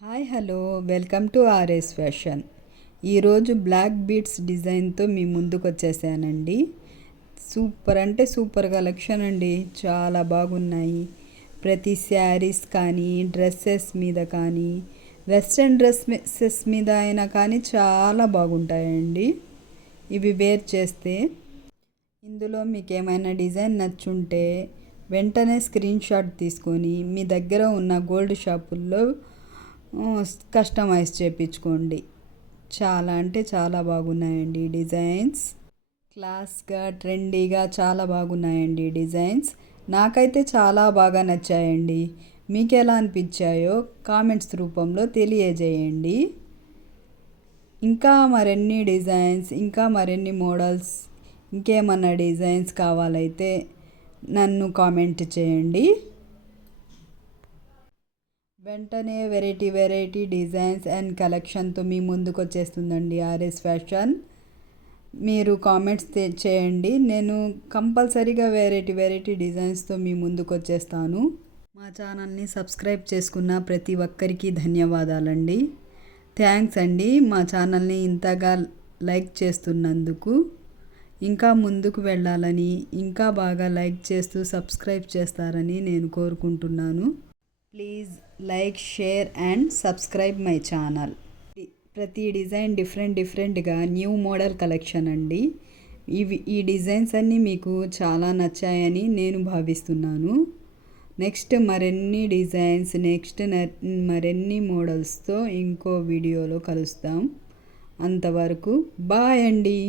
Hi hello welcome to RS fashion. ఈరోజు black beads డిజైన్తో మీ ముందుకు వచ్చేసానండి. సూపర్ అంటే సూపర్ కలెక్షన్ అండి, చాలా బాగున్నాయి. ప్రతి శారీస్ కానీ, డ్రెస్సెస్ మీద కానీ, వెస్ట్రన్ డ్రెస్సెస్ మీద అయినా కానీ చాలా బాగుంటాయండి. ఇవి వేర్ చేస్తే ఇందులో మీకు ఏమైనా డిజైన్ నచ్చుంటే వెంటనే స్క్రీన్ షాట్ తీసుకొని మీ దగ్గర ఉన్న గోల్డ్ షాపుల్లో కస్టమైజ్ చేయించుకోండి. చాలా అంటే చాలా బాగున్నాయండి డిజైన్స్. క్లాస్గా ట్రెండీగా చాలా బాగున్నాయండి డిజైన్స్. నాకైతే చాలా బాగా నచ్చాయండి. మీకు ఎలా అనిపించాయో కామెంట్స్ రూపంలో తెలియజేయండి. ఇంకా మరిన్ని డిజైన్స్, ఇంకా మరిన్ని మోడల్స్, ఇంకేమన్నా డిజైన్స్ కావాలైతే నన్ను కామెంట్ చేయండి. వెంటనే వెరైటీ డిజైన్స్ అండ్ కలెక్షన్తో మీ ముందుకు వచ్చేస్తుందండి ఆర్ఎస్ ఫ్యాషన్. మీరు కామెంట్స్ చేయండి, నేను కంపల్సరీగా వెరైటీ డిజైన్స్తో మీ ముందుకు వచ్చేస్తాను. మా ఛానల్ని సబ్స్క్రైబ్ చేసుకున్న ప్రతి ఒక్కరికి ధన్యవాదాలండి. థ్యాంక్స్ అండి మా ఛానల్ని ఇంతగా లైక్ చేస్తున్నందుకు. ఇంకా ముందుకు వెళ్ళాలని, ఇంకా బాగా లైక్ చేస్తూ సబ్స్క్రైబ్ చేస్తారని నేను కోరుకుంటున్నాను. Please like, share and subscribe my channel. ప్రతి డిజైన్ డిఫరెంట్గా న్యూ మోడల్ కలెక్షన్ అండి. ఈ డిజైన్స్ అన్నీ మీకు చాలా నచ్చాయని నేను భావిస్తున్నాను. నెక్స్ట్ మరిన్ని డిజైన్స్, మరిన్ని మోడల్స్తో ఇంకో వీడియోలో కలుస్తాం. అంతవరకు బాయ్ అండి.